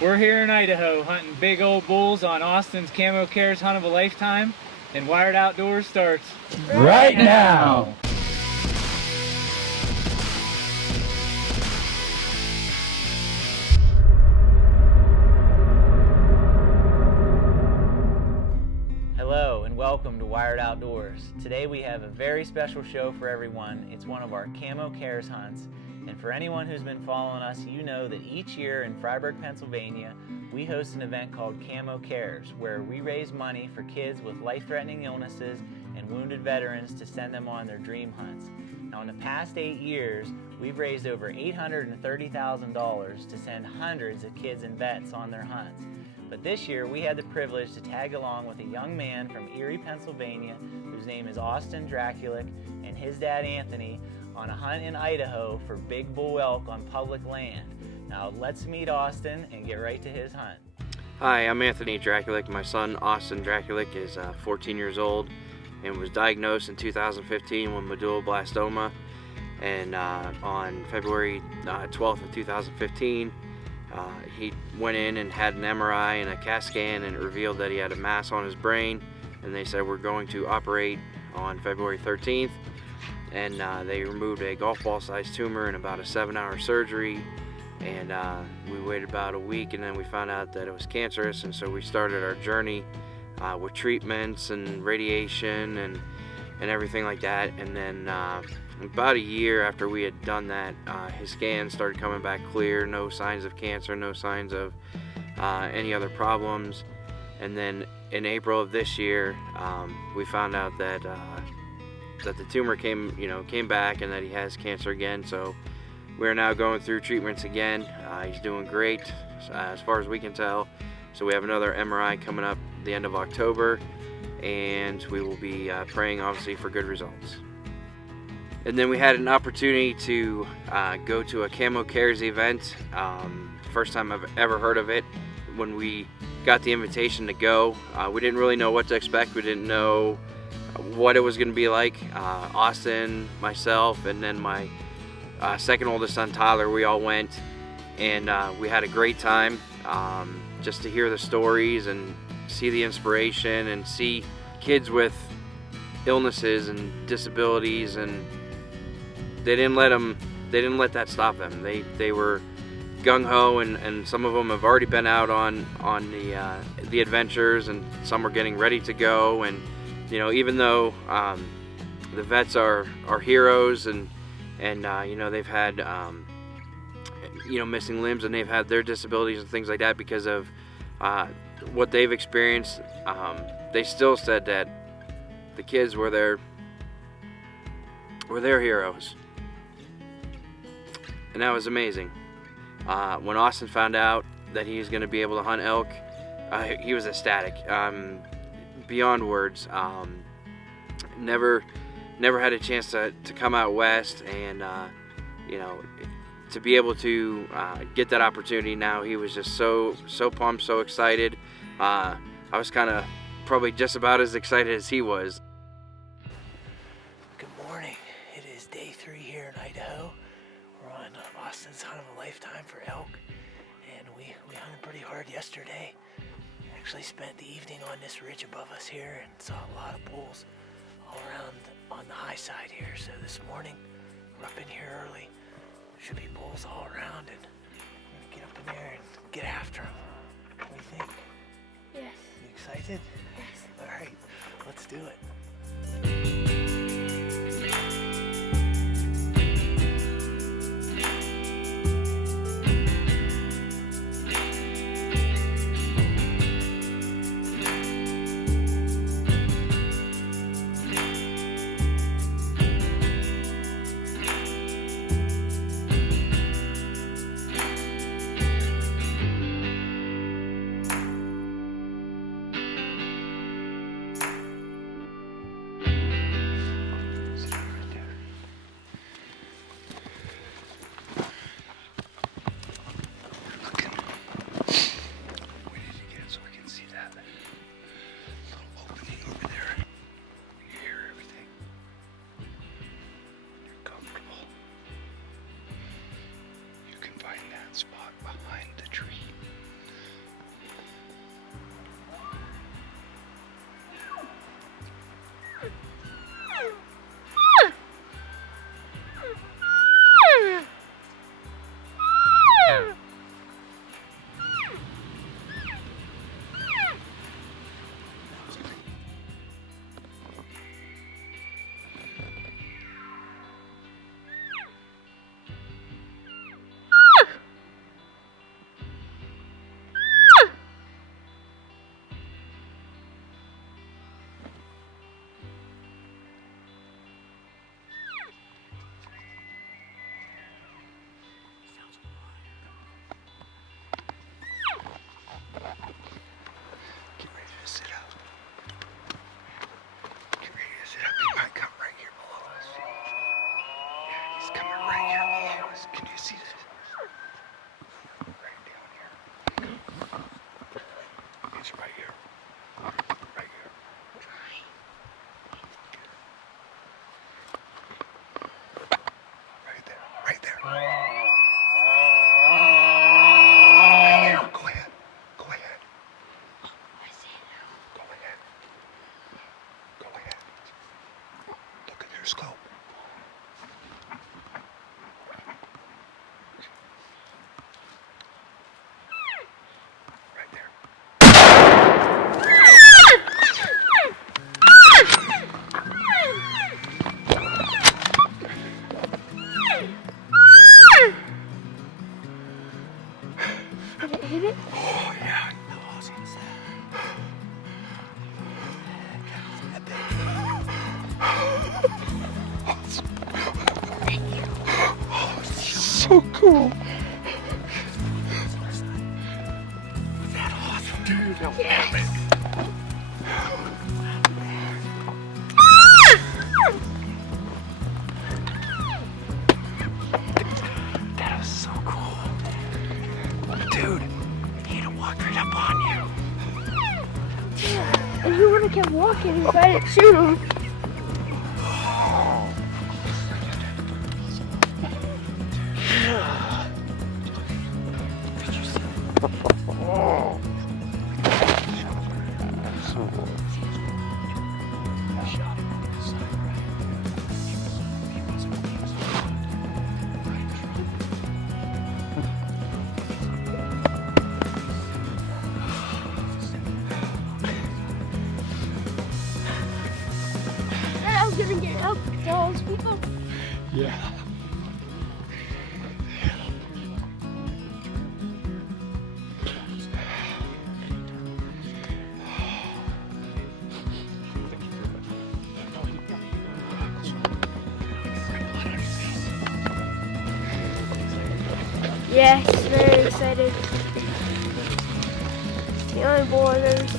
We're here in Idaho hunting big old bulls on Austin's Camo Cares Hunt of a Lifetime, and Wired Outdoors starts right now. Hello and welcome to Wired Outdoors. Today we have a very special show for everyone. It's one of our Camo Cares hunts, and for anyone who's been following us, you know that each year in Freiburg, Pennsylvania, we host an event called Camo Cares, where we raise money for kids with life-threatening illnesses and wounded veterans to send them on their dream hunts. Now in the past 8 years, we've raised over $830,000 to send hundreds of kids and vets on their hunts. But this year, we had the privilege to tag along with a young man from Erie, Pennsylvania, whose name is Austin Dracula, and his dad, Anthony, on a hunt in Idaho for big bull elk on public land. Now, let's meet Austin and get right to his hunt. Hi, I'm Anthony Dracula. My son, Austin Dracula, is 14 years old and was diagnosed in 2015 with medulloblastoma. And on February 12th of 2015, he went in and had an MRI and a CAT scan, and it revealed that he had a mass on his brain, and they said we're going to operate on February 13th, and they removed a golf ball sized tumor in about a 7-hour surgery, and we waited about a week, and then we found out that it was cancerous, and so we started our journey with treatments and radiation and everything like that. And then about a year after we had done that, his scans started coming back clear, no signs of cancer, no signs of any other problems. And then in April of this year, we found out that that the tumor came back and that he has cancer again. So we're now going through treatments again. He's doing great as far as we can tell. So we have another MRI coming up the end of October, and we will be praying obviously for good results. And then we had an opportunity to go to a Camo Cares event. First time I've ever heard of it. When we got the invitation to go, we didn't really know what to expect. We didn't know what it was going to be like. Austin, myself, and then my second oldest son Tyler, we all went, and we had a great time. Just to hear the stories and see the inspiration and see kids with illnesses and disabilities, and they didn't let that stop them. They were gung-ho, and some of them have already been out on the adventures, and some are getting ready to go. And even though the vets are heroes, and they've had missing limbs, and they've had their disabilities and things like that because of what they've experienced, they still said that the kids were their heroes, and that was amazing. When Austin found out that he was going to be able to hunt elk, he was ecstatic, beyond words. Never had a chance to come out west, and to be able to get that opportunity now, he was just so pumped, so excited. I was kind of probably just about as excited as he was. Good morning. It is day 3 here in Idaho. We're on Austin's Hunt of a Lifetime for elk, and we hunted pretty hard yesterday. Actually spent the evening on this ridge above us here and saw a lot of bulls all around on the high side here. So this morning we're up in here early. Should be bulls all around, and we're gonna get up in there and get after them. What do you think? Yes. You excited? Yes. All right, let's do it. Slow. Right there. Did it hit it? Oh, yeah. So cool. That awesome, dude. That was awesome. That was so cool. Dude, he'd have walked right up on you. Yeah. And he would have kept walking if I didn't shoot him. I was gonna get up to all those people. Yeah. Yes, very excited. It's the only bull I've ever seen.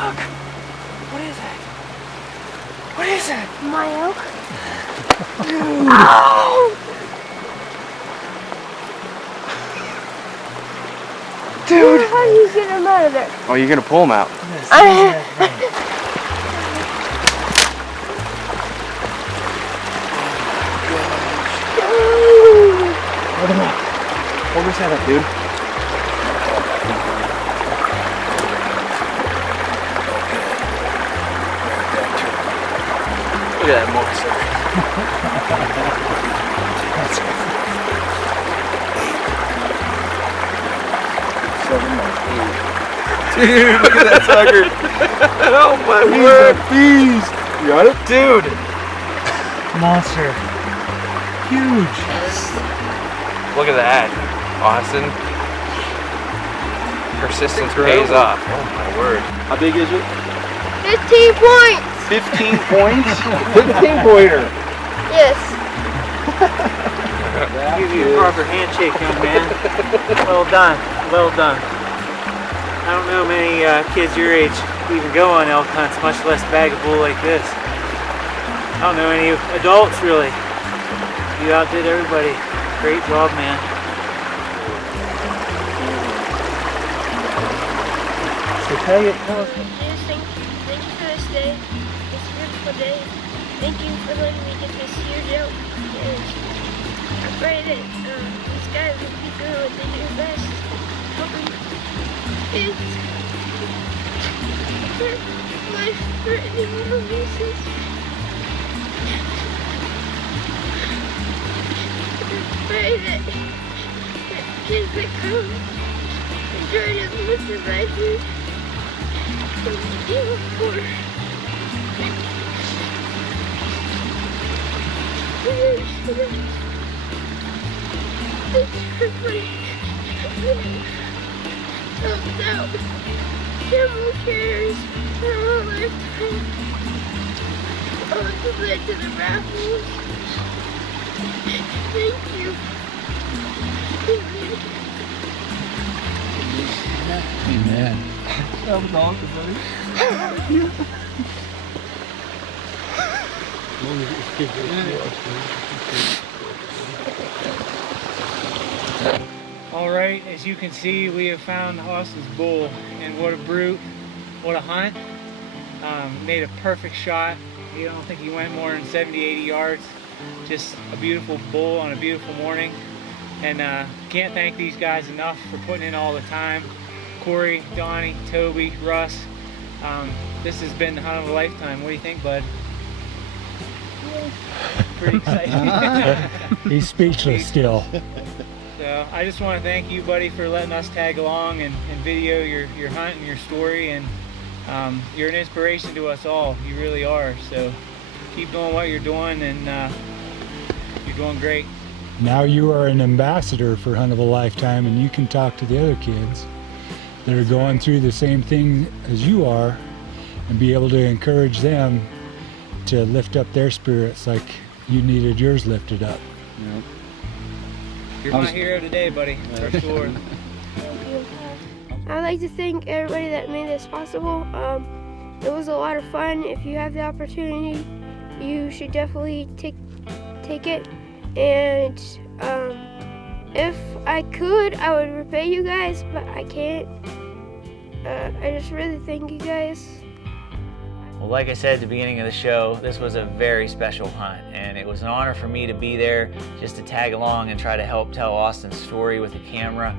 Look! What is that? What is that? My elk. Ow! Dude! How do you get him out of there? Oh, you're gonna pull him out. Hold his head up, dude. Look at that monster. Dude, look at that sucker. Oh my word. Beast. You got it? Dude. Monster. Huge. Look at that, Austin. Persistence pays off. Oh my word. How big is it? 15 points! 15 points? 15 pointer. Yes. Give you a proper handshake, young man. Well done. Well done. I don't know many kids your age even go on elk hunts, much less bag a bull like this. I don't know any adults really. You outdid everybody. Great job, man. So tell us. Just thank you for this day, this beautiful day. Thank you for letting me get this huge elk. And I pray that these guys will keep doing what they do best. Helping kids. Life-threatening illnesses. I pray that kids that come and join us with the rifles will be able for helped out camel cares for a lifetime. Also led to the raffles. Thank you. Amen. That was awesome, buddy. All right, as you can see, we have found Austin's bull, and what a brute, what a hunt. Made a perfect shot. I don't think he went more than 70, 80 yards. Just a beautiful bull on a beautiful morning. And can't thank these guys enough for putting in all the time. Corey, Donnie, Toby, Russ. This has been the hunt of a lifetime. What do you think, bud? Pretty exciting. He's speechless still. So I just want to thank you, buddy, for letting us tag along and video your hunt and your story. And you're an inspiration to us all. You really are. So keep doing what you're doing, and you're doing great. Now you are an ambassador for Hunt of a Lifetime, and you can talk to the other kids that are going through the same thing as you are and be able to encourage them to lift up their spirits like you needed yours lifted up. Yep. You're my hero today, buddy, for sure. Thank you. I'd like to thank everybody that made this possible. It was a lot of fun. If you have the opportunity, you should definitely take it. And if I could, I would repay you guys, but I can't. I just really thank you guys. Well, like I said at the beginning of the show, this was a very special hunt, and it was an honor for me to be there just to tag along and try to help tell Austin's story with the camera.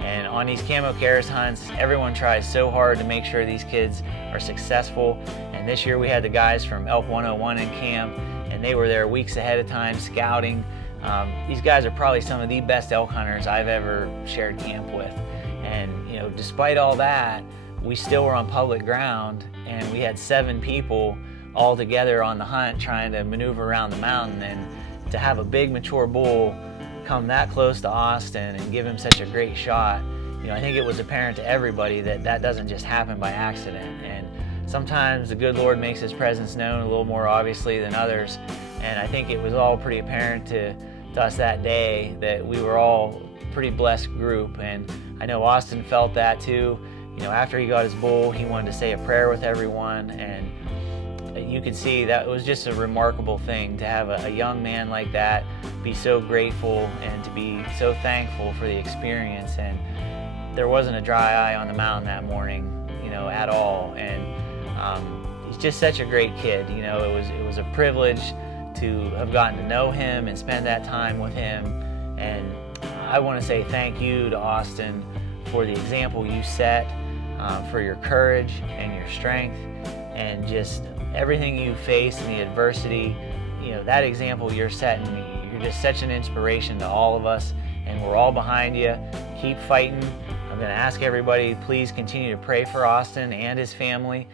And on these Camo Cares hunts, everyone tries so hard to make sure these kids are successful. And this year we had the guys from Elk 101 in camp, and they were there weeks ahead of time scouting. These guys are probably some of the best elk hunters I've ever shared camp with. And you know, despite all that, we still were on public ground, and we had 7 people all together on the hunt trying to maneuver around the mountain. And to have a big mature bull come that close to Austin and give him such a great shot, you know, I think it was apparent to everybody that that doesn't just happen by accident. And sometimes the good Lord makes his presence known a little more obviously than others. And I think it was all pretty apparent to us that day that we were all a pretty blessed group. And I know Austin felt that too. You know, after he got his bull, he wanted to say a prayer with everyone, and you could see that it was just a remarkable thing to have a young man like that be so grateful and to be so thankful for the experience. And there wasn't a dry eye on the mountain that morning, you know, at all. And he's just such a great kid. You know, it was a privilege to have gotten to know him and spend that time with him. And I want to say thank you to Austin for the example you set, for your courage and your strength, and just everything you faced and the adversity. You know, that example you're setting, you're just such an inspiration to all of us, and we're all behind you. Keep fighting. I'm going to ask everybody, please continue to pray for Austin and his family.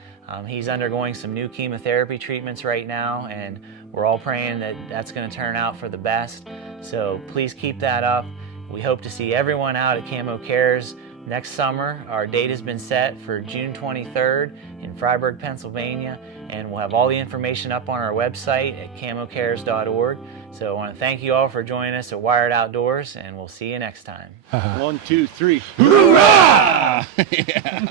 He's undergoing some new chemotherapy treatments right now, and we're all praying that that's going to turn out for the best. So please keep that up. We hope to see everyone out at Camo Cares next summer. Our date has been set for June 23rd in Freiburg, Pennsylvania, and we'll have all the information up on our website at camocares.org. So I want to thank you all for joining us at Wired Outdoors, and we'll see you next time. 1, 2, 3. Hoorah! Yeah.